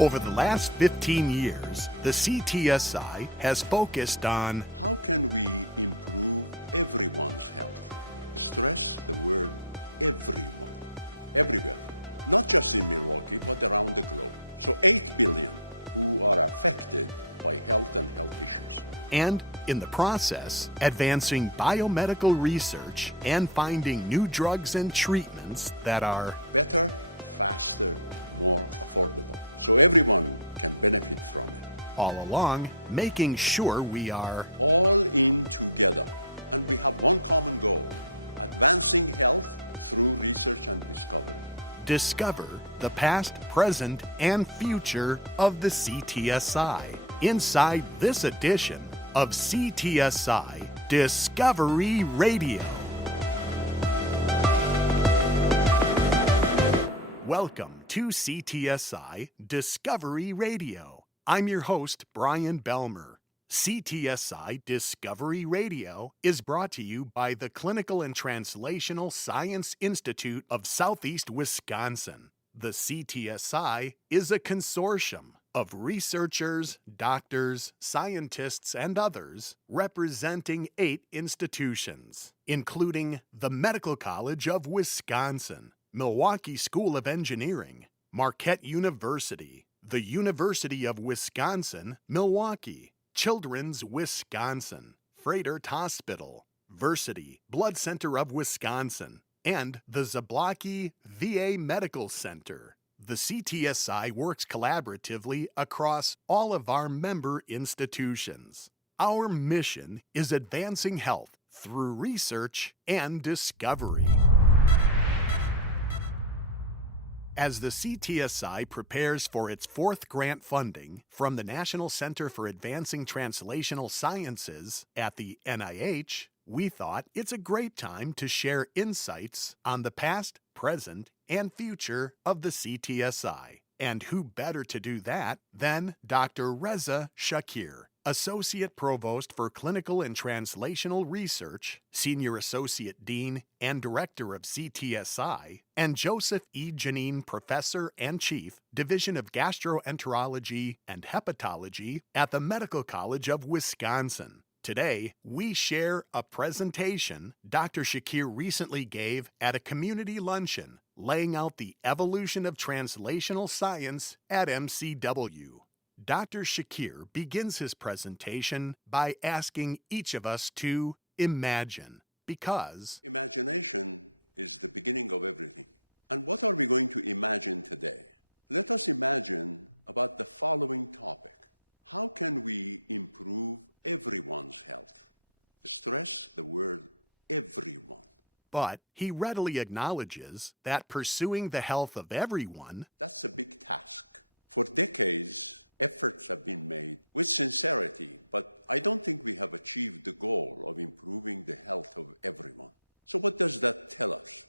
Over the last 15 years, the CTSI has focused on how can we improve everyone's health? Stress the word everyone, everywhere, not just in Milwaukee, but around the globe. So 8 billion who are affected by health and health issues. And in the process, advancing biomedical research and finding new drugs and treatments that are better, faster, more affordable, so everyone can benefit from it. All along, making sure we are all in together. And we have one common goal: advancing health through research and discovery. Discover the past, present, and future of the CTSI inside this edition of CTSI Discovery Radio. Welcome to CTSI Discovery Radio. I'm your host, Brian Belmer. CTSI Discovery Radio is brought to you by the Clinical and Translational Science Institute of Southeast Wisconsin. The CTSI is a consortium of researchers, doctors, scientists, and others representing 8 institutions, including the Medical College of Wisconsin, Milwaukee School of Engineering, Marquette University, the University of Wisconsin, Milwaukee, Children's Wisconsin, Froedtert Hospital, Versity Blood Center of Wisconsin, and the Zablocki VA Medical Center. The CTSI works collaboratively across all of our member institutions. Our mission is advancing health through research and discovery. As the CTSI prepares for its 4th grant funding from the National Center for Advancing Translational Sciences at the NIH, we thought it's a great time to share insights on the past, present, and future of the CTSI. And who better to do that than Dr. Reza Shakir, Associate Provost for Clinical and Translational Research, Senior Associate Dean and Director of CTSI, and Joseph E. Janine, Professor and Chief, Division of Gastroenterology and Hepatology at the Medical College of Wisconsin. Today, we share a presentation Dr. Shakir recently gave at a community luncheon, laying out the evolution of translational science at MCW. Dr. Shakir begins his presentation by asking each of us to imagine, because imagination is the beginning of everything. And what are we going to imagine today? Let us imagine about the following topic. How can we improve everyone's health? Stress the word everyone. But he readily acknowledges that pursuing the health of everyone, that's a big task. For decades, efforts have been made with sincerity, but I don't think we have achieved the goal of improving the health of everyone. So what does that tell us?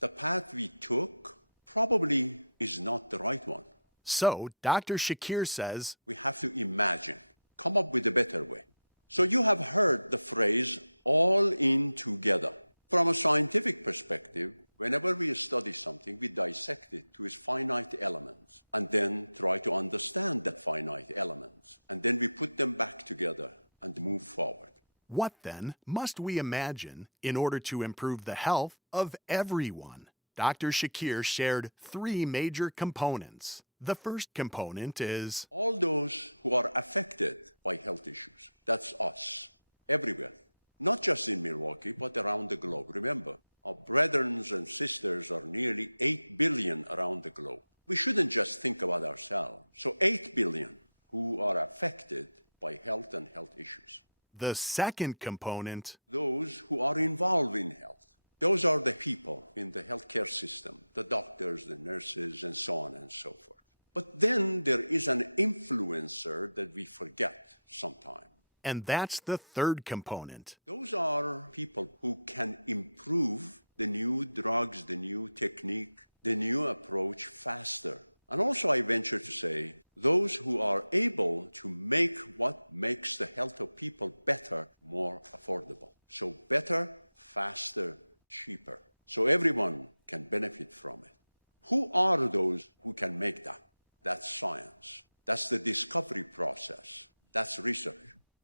The path we took probably is not the right one. So Dr. Shakir says, we have to imagine, come up with a better way. So you have heard the phrase, all in together. From a scientific perspective, whenever we study something, we dissect it to its finite elements and then try to understand that finite elements. And then we put them back together and move forward. What then must we imagine in order to improve the health of everyone? Dr. Shakir shared 3 major components. The first component is all those who are affected by health issues. That's us, everywhere. Not just in Milwaukee, but around the globe. Remember, our brethren and sisters are nearly 8 billion around the globe. We shouldn't just think about ourselves. So 8 billion who are affected by health and health issues. The second component, those who are involved in health. Those are the people in the healthcare system, the doctors, the nurses, and so on and so forth. But then there is an influencer that we forget sometimes. And that's the third component. Those are people who can improve the new drugs, the new technique, the new approach faster. And also I venture to say, those who are able to make what makes the health of people better, more affordable. So better, faster, cheaper. So everyone can benefit from it. Who are those who can make that? That's science. That's the discovery process. That's research.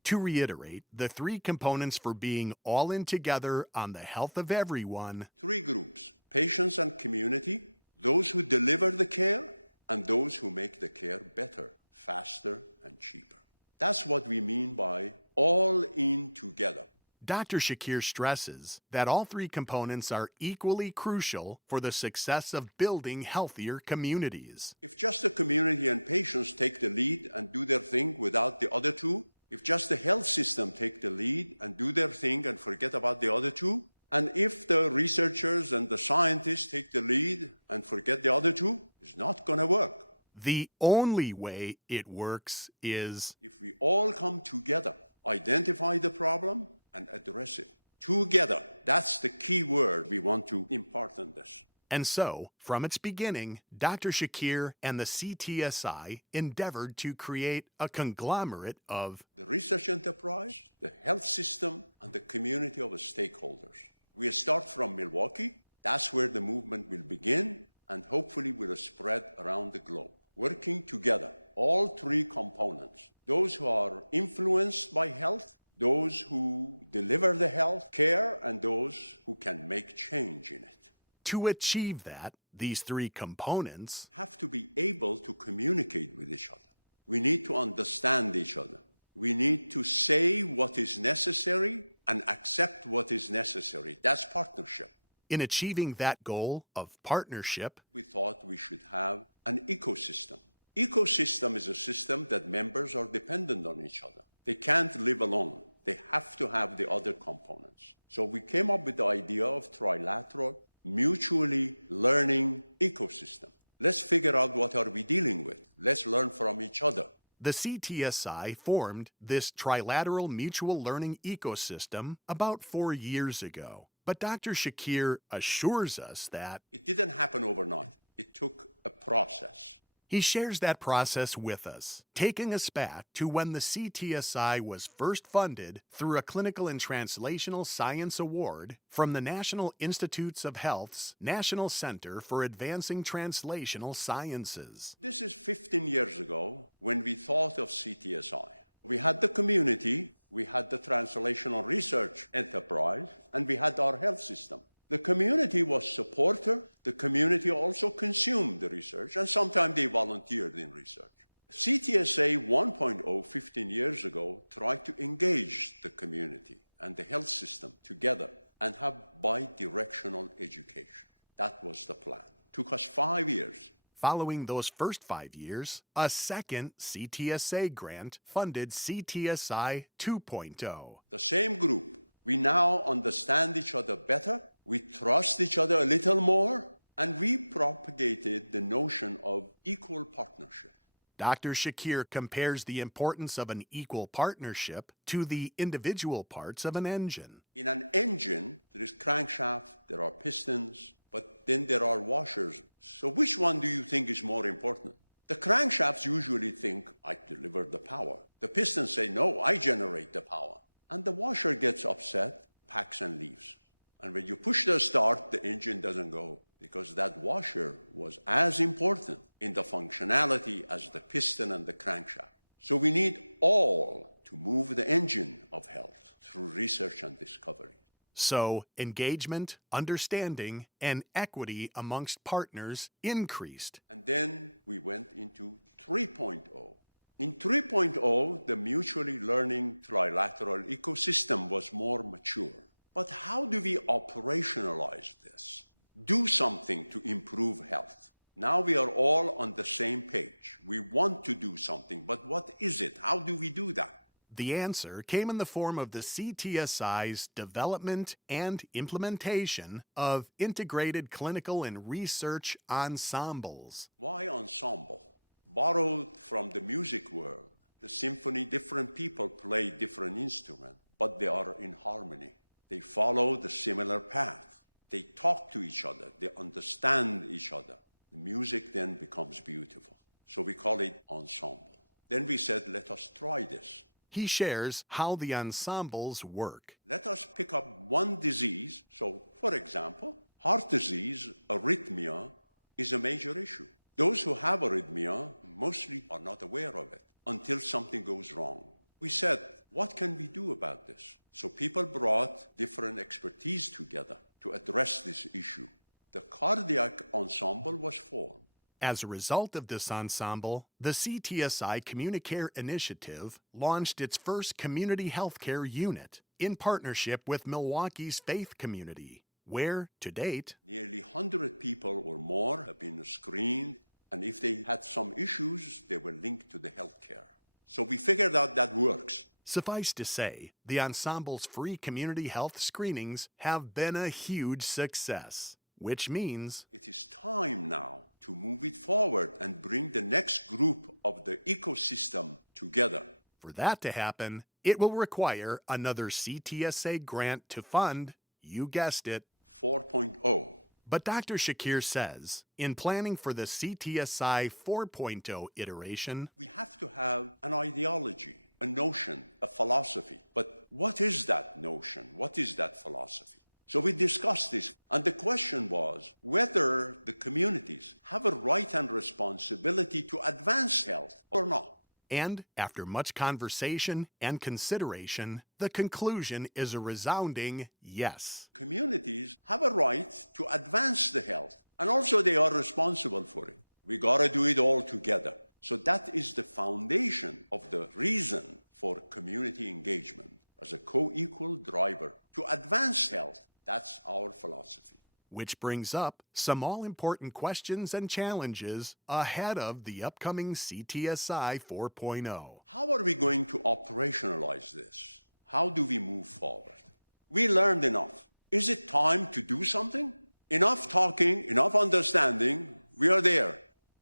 To reiterate, the three components for being all in together on the health of everyone: Three groups: patients and community, those who deliver the care, and those who make the care better, faster, and cheaper. That's what we mean by all in together. Dr. Shakir stresses that all three components are equally crucial for the success of building healthier communities. If just the community and patients take the lead and do their thing without the other two, if just the health system take the lead and do their thing and forget about the other two, and if the researchers and the scientists take the lead and forget the other two, it's not going to work. The only way it works is if we all come together, identify the problem, and address it. Together. That's the key word we want to impart on this. And so, from its beginning, Dr. Shakir and the CTSI endeavored to create a conglomerate of the research enterprise, the health system, and the community of stakeholders. We start from Milwaukee. That's where the movement will begin, and hopefully will spread around the globe. Working together, all three components. Those who are influenced by health, those who deliver the health care, and those who can make change in it. To achieve that, these three components have to be able to communicate with each other. We need to understand each other. We need to say what is necessary and accept what is necessary. That's partnership. In achieving that goal of partnership, we thought we should have an ecosystem. Ecosystem is a system that members are dependent on each other. They can't live alone. They have to have the other components. So we came up with the idea of trilateral, mutually learning ecosystem. Let's figure out what are we dealing with. Let's learn from each other. The CTSI formed this trilateral mutual learning ecosystem about 4 years ago. But Dr. Shakir assures us that it didn't happen overnight. It took a process. He shares that process with us, taking us back to when the CTSI was first funded through a Clinical and Translational Science Award from the National Institutes of Health's National Center for Advancing Translational Sciences. This is 15 years ago when we thought of CTSI. We had the community, we had the translational research enterprise, and we had our health system. The community was supporter. The community also consumed the research, and sometimes they volunteered in research. CTSA 1.0, 15 years ago, tried to engage the community and the health system together and have bi-directional education. That was the plan. Took us 5 years. Following those first 5 years, a second CTSA grant funded CTSI 2.0. The same group. We now understand each other better. We trust each other a little more, and we propagated the notion of equal partnership. Dr. Shakir compares the importance of an equal partnership to the individual parts of an engine. In an engine, there is crankshaft, there are pistons, but then there are washers. So which one do you think is more important? The crankshafts usually think, I deliver the power. The pistons say, no, I generate the power. And the washer gets upset, packs and leaves. And when you push the start, the engine doesn't go because that washer was as important in the functionality as the piston and the crankshaft. So we need all to move the engine of health through research and discovery. So engagement, understanding, and equity amongst partners increased. And then we went into 3.0. In 3.0, the mutually learning trilateral ecosystem was more mature. But how do we operationalize this? Do something to improve health. Now we are all on the same page. We want to do something, but what is it? How do we do that? The answer came in the form of the CTSI's development and implementation of integrated clinical and research ensembles. Why ensemble? Borrowed from the music world. The symphony, different people play different instruments, but they are in harmony. They follow the similar path. They talk to each other. They understand each other. The music then becomes beautiful. So we call it ensemble. Then we said, let us try this. He shares how the ensembles work. Let us pick up one disease. So, for example, heart disease, arrhythmia, is a major issue. Those who have arrhythmia mostly are not aware of it until something goes wrong. We said, what can we do about this? So people brought different expertise together to address this issue. The cardiac ensemble was formed. As a result of this ensemble, the CTSI CommuniCare Initiative launched its first community healthcare unit in partnership with Milwaukee's faith community, where, to date, nearly 100 people or more have been screened, and if they had some issues, they were linked to the healthcare. So we figured out that works. Suffice to say, the ensemble's free community health screenings have been a huge success, which means it is time now to move it forward and bring the next group of the ecosystem together. For that to happen, it will require another CTSA grant to fund, you guessed it, 4.0. But Dr. Shakir says, in planning for the CTSI 4.0 iteration, we have to have an ideology, a notion, a philosophy. But what is that notion? What is that philosophy? So we discussed this, and the question was whether the communities have a right and responsibility to advance health or not. And after much conversation and consideration, the conclusion is a resounding yes. Communities have a right to advance the health, and also they are responsible for it. We got to do it all together. So that is the foundation of the reason for community engagement as a co-equal driver to advance health. That's our philosophy. Which brings up some all-important questions and challenges ahead of the upcoming CTSI 4.0. How are we going to operationalize this? How do we move forward? We learned enough. Is it time to do something? Enough talking, enough understanding. We are there.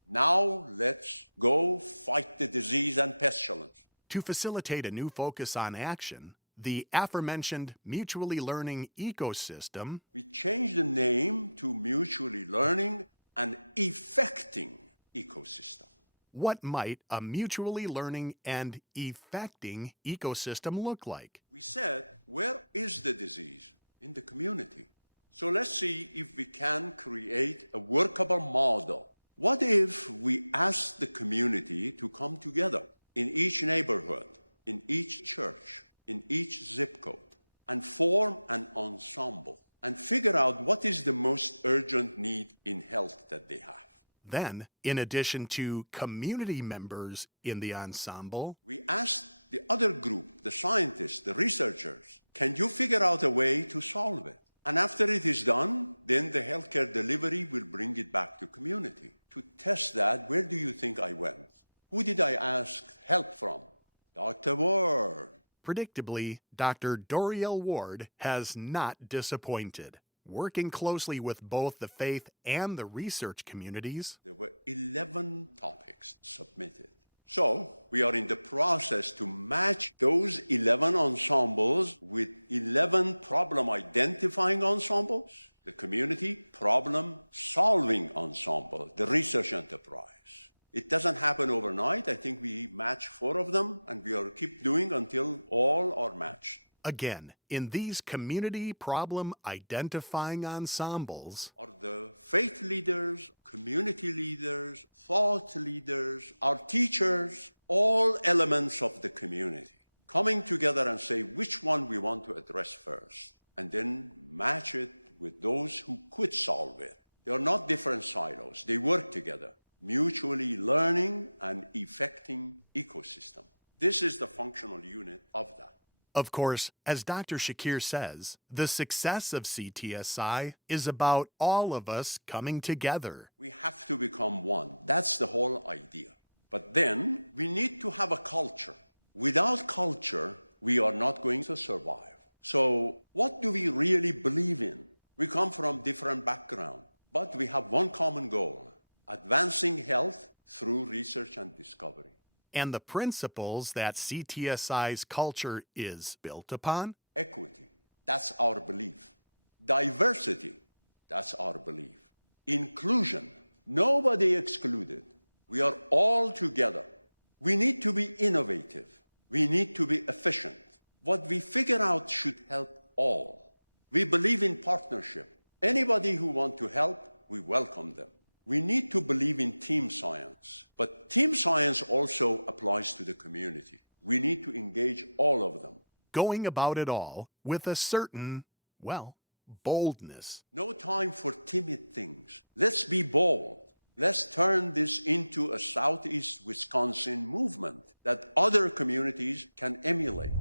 Now let's go fight the disease and pestilence. To facilitate a new focus on action, the aforementioned mutually learning ecosystem, we changed the name to mutually learning and effecting ecosystem. What might a mutually learning and effecting ecosystem look like? We said, where is the disease? In the community. So let's see if we can create a workable model. What if we ask the community to come together in each neighborhood, in each church, in each zip code, and form an ensemble and figure out what is the most urgent need in health that they have? Then, in addition to community members in the ensemble, we asked the other group, the scientists, the researchers, can you figure out a way to solve it? And after it is done, then the healthcare delivery will bring it back to community. To test that, where do you think I went? Who did I ask help from? Dr. Ward. Predictably, Dr. Doriel Ward has not disappointed. Working closely with both the faith and the research communities, there were 11 topics submitted. So we are in the process to match those 11 ensembles with 11 problem-identifying ensembles, the community problem-solving ensemble, the research enterprise. It doesn't happen overnight. I think we match 4 of them, and we will keep doing until all are matched. Again, in these community problem-identifying ensembles are the faith leaders, community leaders, thought leaders, our teachers, all elements of the community, coming together and say which one we want to address first, and then match it with those who could solve it. They are not different silos. They work together, mutually learning and effecting ecosystem. This is the functional unit of that. Of course, as Dr. Shakir says, the success of CTSI is about all of us coming together. We have to become one. That's the whole idea. But then we need to have a culture. Without culture, we are not going to survive. So what do we really believe in? We come from different backgrounds, but we have one common goal: advancing health through research and discovery. And the principles that CTSI's culture is built upon? Equity, that's our belief. Diversity, that's our belief. Inclusion, nobody excluded. We are all together. We need to be innovative. We need to be efficient. What we figure out should help all. We believe in partnership. Anybody who wants to help, we welcome them. We need to believe in team science, but team science also applies to the community. We need to engage all of them. Going about it all with a certain, well, boldness. No time for timid things. Let's be bold. Let's turn this into a Southeast Wisconsin movement that other communities can emulate.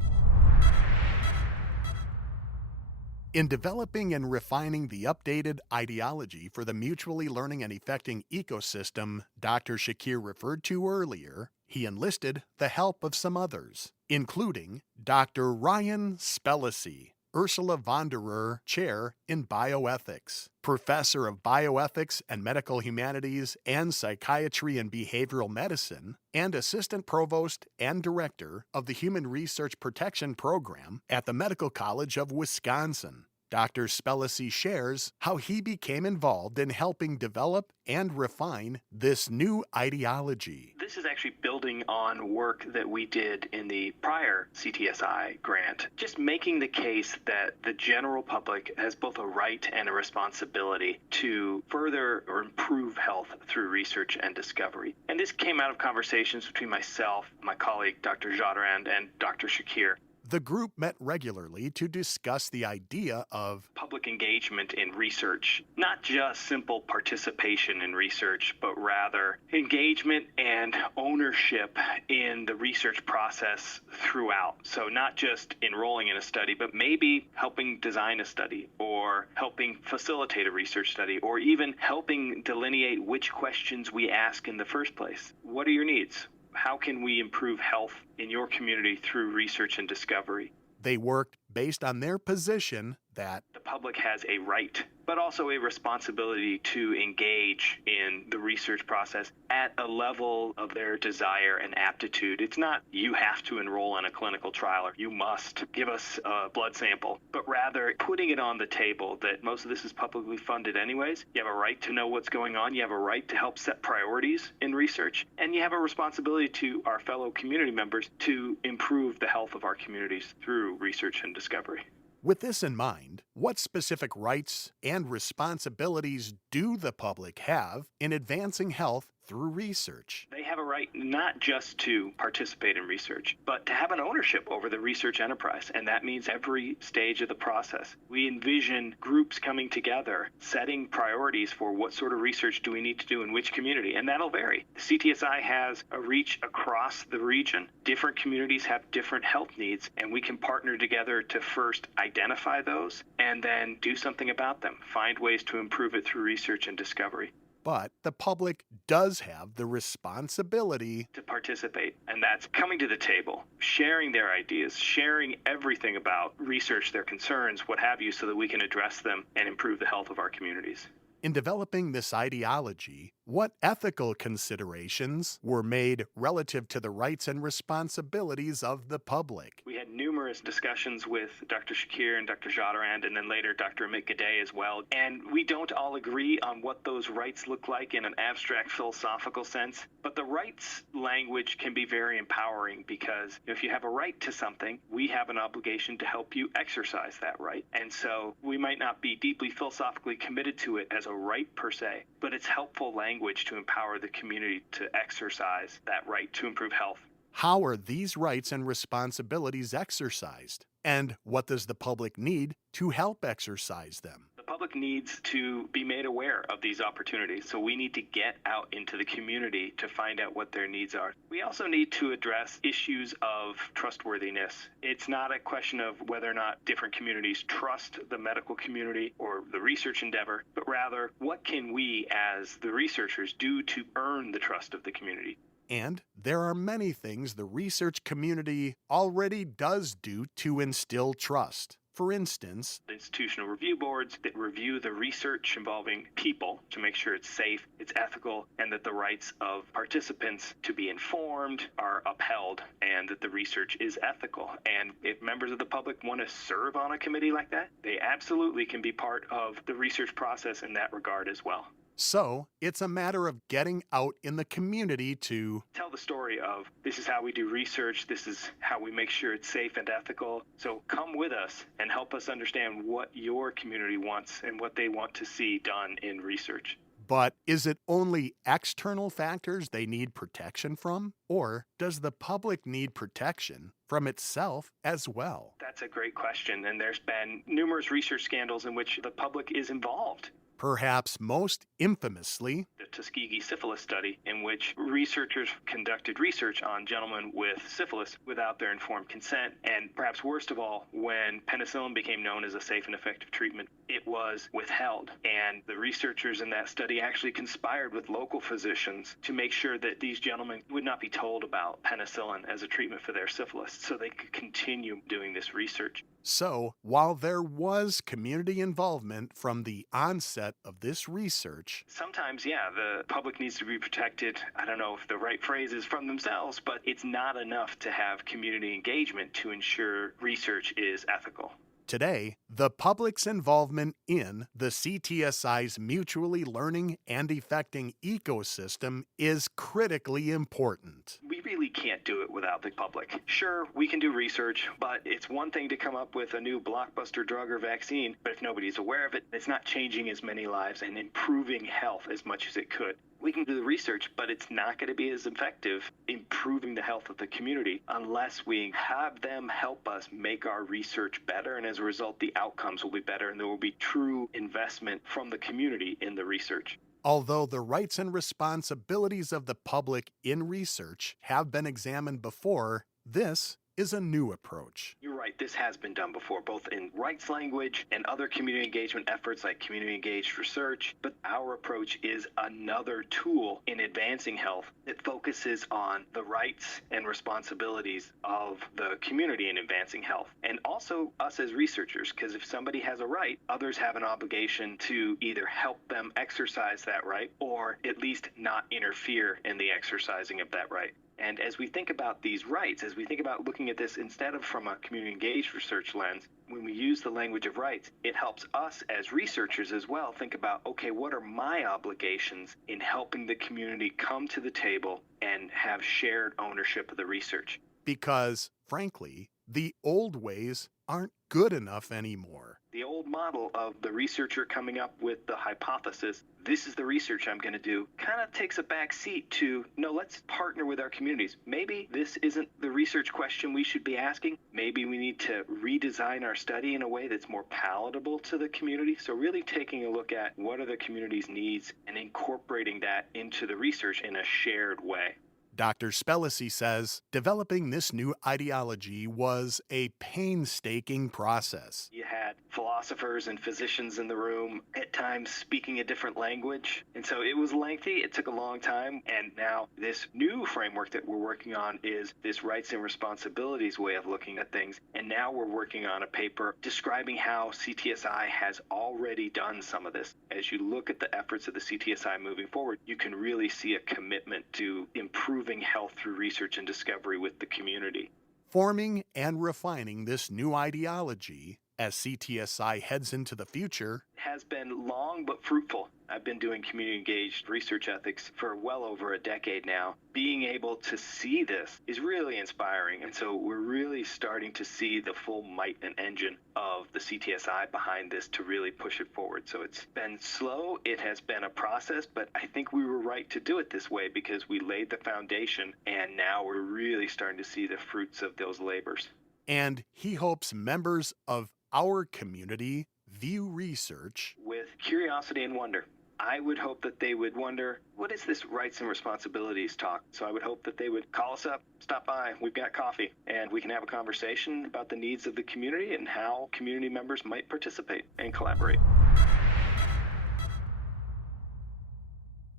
In developing and refining the updated ideology for the mutually learning and effecting ecosystem Dr. Shakir referred to earlier, he enlisted the help of some others, including Dr. Ryan Spellacy, Ursula Vonderer Chair in Bioethics, Professor of Bioethics and Medical Humanities and Psychiatry and Behavioral Medicine, and Assistant Provost and Director of the Human Research Protection Program at the Medical College of Wisconsin. Dr. Spellacy shares how he became involved in helping develop and refine this new ideology. This is actually building on work that we did in the prior CTSI grant, just making the case that the general public has both a right and a responsibility to further or improve health through research and discovery. And this came out of conversations between myself, my colleague, Dr. Jadrand, and Dr. Shakir. The group met regularly to discuss the idea of public engagement in research, not just simple participation in research, but rather engagement and ownership in the research process throughout. So not just enrolling in a study, but maybe helping design a study or helping facilitate a research study or even helping delineate which questions we ask in the first place. What are your needs? How can we improve health in your community through research and discovery? They worked based on their position that the public has a right, but also a responsibility to engage in the research process at a level of their desire and aptitude. It's not you have to enroll in a clinical trial or you must give us a blood sample, but rather putting it on the table that most of this is publicly funded anyways. You have a right to know what's going on. You have a right to help set priorities in research, and you have a responsibility to our fellow community members to improve the health of our communities through research and discovery. With this in mind, what specific rights and responsibilities do the public have in advancing health through research? They have a right not just to participate in research, but to have an ownership over the research enterprise, and that means every stage of the process. We envision groups coming together, setting priorities for what sort of research do we need to do in which community, and that'll vary. CTSI has a reach across the region. Different communities have different health needs, and we can partner together to first identify those and then do something about them, find ways to improve it through research and discovery. But the public does have the responsibility to participate, and that's coming to the table, sharing their ideas, sharing everything about research, their concerns, what have you, so that we can address them and improve the health of our communities. In developing this ideology, what ethical considerations were made relative to the rights and responsibilities of the public? We had numerous discussions with Dr. Shakir and Dr. Jadrand, and then later Dr. Amit Gadey as well. And we don't all agree on what those rights look like in an abstract philosophical sense, but the rights language can be very empowering because if you have a right to something, we have an obligation to help you exercise that right. And so we might not be deeply philosophically committed to it as a right per se, but it's helpful language to empower the community to exercise that right to improve health. How are these rights and responsibilities exercised? And what does the public need to help exercise them? The public needs to be made aware of these opportunities, so we need to get out into the community to find out what their needs are. We also need to address issues of trustworthiness. It's not a question of whether or not different communities trust the medical community or the research endeavor, but rather what can we as the researchers do to earn the trust of the community. And there are many things the research community already does do to instill trust. For instance, the institutional review boards that review the research involving people to make sure it's safe, it's ethical, and that the rights of participants to be informed are upheld and that the research is ethical. And if members of the public want to serve on a committee like that, they absolutely can be part of the research process in that regard as well. So it's a matter of getting out in the community to tell the story of this is how we do research, this is how we make sure it's safe and ethical. So come with us and help us understand what your community wants and what they want to see done in research. But is it only external factors they need protection from? Or does the public need protection from itself as well? That's a great question, and there's been numerous research scandals in which the public is involved. Perhaps most infamously, The Tuskegee syphilis study, in which researchers conducted research on gentlemen with syphilis without their informed consent, and perhaps worst of all, when penicillin became known as a safe and effective treatment, it was withheld. And the researchers in that study actually conspired with local physicians to make sure that these gentlemen would not be told about penicillin as a treatment for their syphilis, so they could continue doing this research. so while there was community involvement from the onset of this research, Sometimes, yeah, the public needs to be protected. I don't know if the right phrase is from themselves, but it's not enough to have community engagement to ensure research is ethical. today, the public's involvement in the CTSI's mutually learning and effecting ecosystem is critically important. We really can't do it without the public. Sure, we can do research, but it's one thing to come up with a new blockbuster drug or vaccine, but if nobody's aware of it, it's not changing as many lives and improving health as much as it could. We can do the research, but it's not going to be as effective improving the health of the community unless we have them help us make our research better, and as a result, the outcomes will be better, and there will be true investment from the community in the research. Although the rights and responsibilities of the public in research have been examined before, this is a new approach. You're right, this has been done before, both in rights language and other community engagement efforts like community engaged research, but our approach is another tool in advancing health that focuses on the rights and responsibilities of the community in advancing health, and also us as researchers, because if somebody has a right, others have an obligation to either help them exercise that right or at least not interfere in the exercising of that right. And as we think about these rights, as we think about looking at this instead of from a community engaged research lens, when we use the language of rights, it helps us as researchers as well think about, okay, what are my obligations in helping the community come to the table and have shared ownership of the research? Because, frankly, the old ways aren't good enough anymore. The old model of the researcher coming up with the hypothesis, this is the research I'm going to do, kind of takes a back seat to, no, let's partner with our communities. Maybe this isn't the research question we should be asking. Maybe we need to redesign our study in a way that's more palatable to the community. So really taking a look at what are the community's needs and incorporating that into the research in a shared way. Dr. Spellacy says developing this new ideology was a painstaking process. You had philosophers and physicians in the room, at times speaking a different language. And so it was lengthy, it took a long time. And now this new framework that we're working on is this rights and responsibilities way of looking at things. And now we're working on a paper describing how CTSI has already done some of this. As you look at the efforts of the CTSI moving forward, you can really see a commitment to improving health through research and discovery with the community. Forming and refining this new ideology as CTSI heads into the future Has been long but fruitful. I've been doing community engaged research ethics for well over a decade now. Being able to see this is really inspiring. And so we're really starting to see the full might and engine of the CTSI behind this to really push it forward. So it's been slow. It has been a process, but I think we were right to do it this way because we laid the foundation and now we're really starting to see the fruits of those labors. and he hopes members of our community view research With curiosity and wonder. I would hope that they would wonder, what is this rights and responsibilities talk? So I would hope that they would call us up, stop by, we've got coffee, and we can have a conversation about the needs of the community and how community members might participate and collaborate.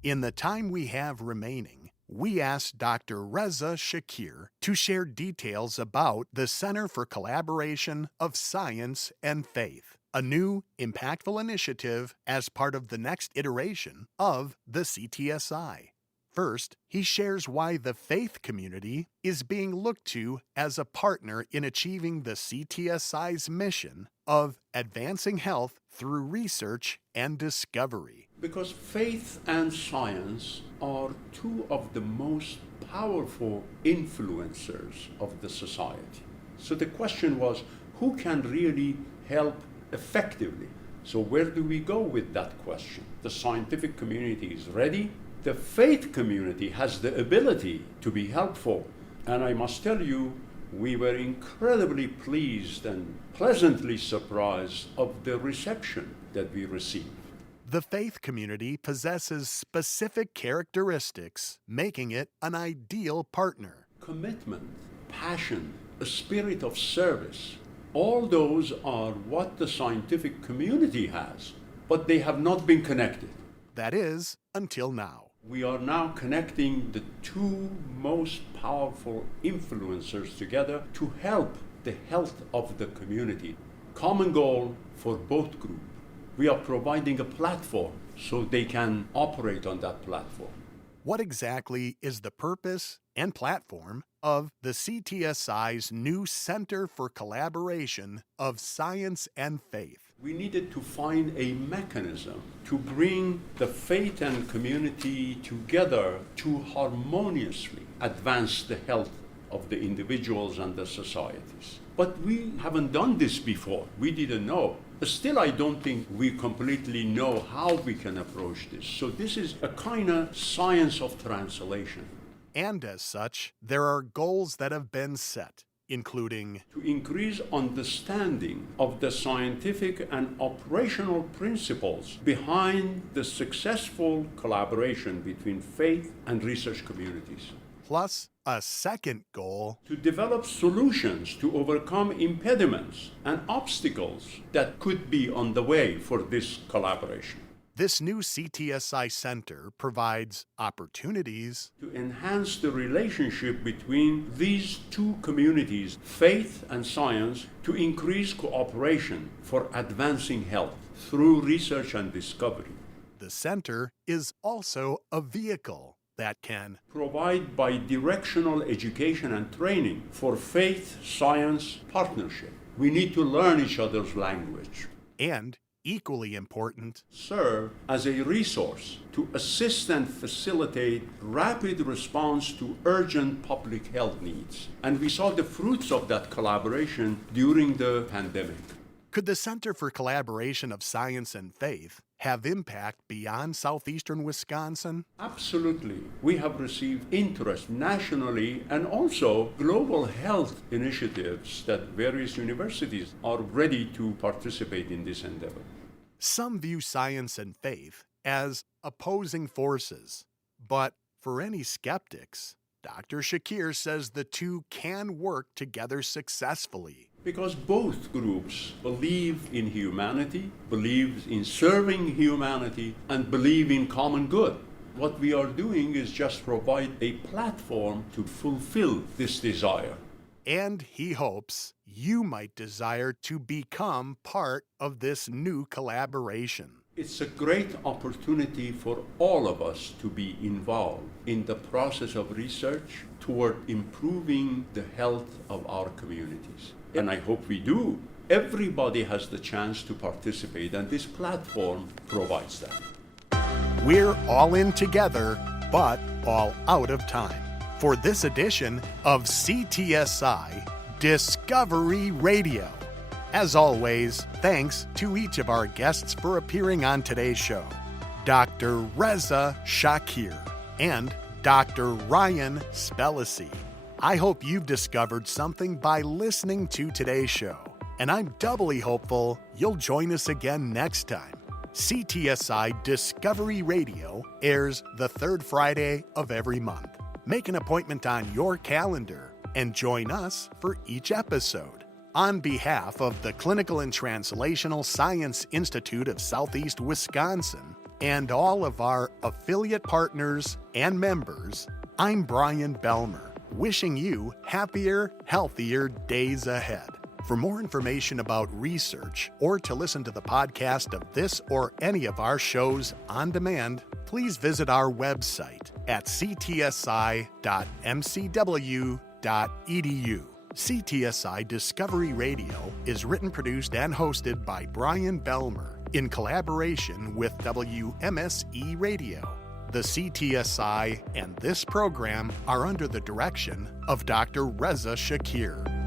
In the time we have remaining, we asked Dr. Reza Shakir to share details about the Center for Collaboration of Science and Faith, a new, impactful initiative as part of the next iteration of the CTSI. First, he shares why the faith community is being looked to as a partner in achieving the CTSI's mission of advancing health through research and discovery. Because faith and science are two of the most powerful influencers of the society. So the question was, who can really help effectively So where do we go with that question? The scientific community is ready. The faith community has the ability to be helpful. And I must tell you, we were incredibly pleased and pleasantly surprised of the reception that we received. The faith community possesses specific characteristics, making it an ideal partner. Commitment, passion, a spirit of service, all those are what the scientific community has, but they have not been connected. That is, until now. We are now connecting the two most powerful influencers together to help the health of the community. Common goal for both groups. We are providing a platform so they can operate on that platform. What exactly is the purpose and platform of the CTSI's new Center for Collaboration of Science and Faith? We needed to find a mechanism to bring the faith and community together to harmoniously advance the health of the individuals and the societies. But we haven't done this before. We didn't know. Still, I don't think we completely know how we can approach this. So this is a kind of science of translation. And as such, there are goals that have been set, including to increase understanding of the scientific and operational principles behind the successful collaboration between faith and research communities. Plus, a second goal to develop solutions to overcome impediments and obstacles that could be on the way for this collaboration. This new CTSI Center provides opportunities to enhance the relationship between these two communities, faith and science, to increase cooperation for advancing health through research and discovery. The center is also a vehicle that can provide bi-directional education and training for faith-science partnership. We need to learn each other's language. And equally important, serve as a resource to assist and facilitate rapid response to urgent public health needs. And we saw the fruits of that collaboration during the pandemic. Could the Center for Collaboration of Science and Faith have impact beyond southeastern Wisconsin? Absolutely. We have received interest nationally and also global health initiatives that various universities are ready to participate in this endeavor. Some view science and faith as opposing forces, but for any skeptics, Dr. Shakir says the two can work together successfully. Because both groups believe in humanity, believe in serving humanity, and believe in common good. What we are doing is just provide a platform to fulfill this desire. And he hopes you might desire to become part of this new collaboration. It's a great opportunity for all of us to be involved in the process of research toward improving the health of our communities. And I hope we do. Everybody has the chance to participate, and this platform provides that. We're all in together, but all out of time. For this edition of CTSI Discovery Radio. As always, thanks to each of our guests for appearing on today's show. Dr. Reza Shakir and Dr. Ryan Spellacy. I hope you've discovered something by listening to today's show, and I'm doubly hopeful you'll join us again next time. CTSI Discovery Radio airs the third Friday of every month. Make an appointment on your calendar and join us for each episode. On behalf of the Clinical and Translational Science Institute of Southeast Wisconsin and all of our affiliate partners and members, I'm Brian Belmer, wishing you happier, healthier days ahead. For more information about research or to listen to the podcast of this or any of our shows on demand, please visit our website at ctsi.mcw.edu. CTSI Discovery Radio is written, produced, and hosted by Brian Belmer in collaboration with WMSE Radio. The CTSI and this program are under the direction of Dr. Reza Shakir.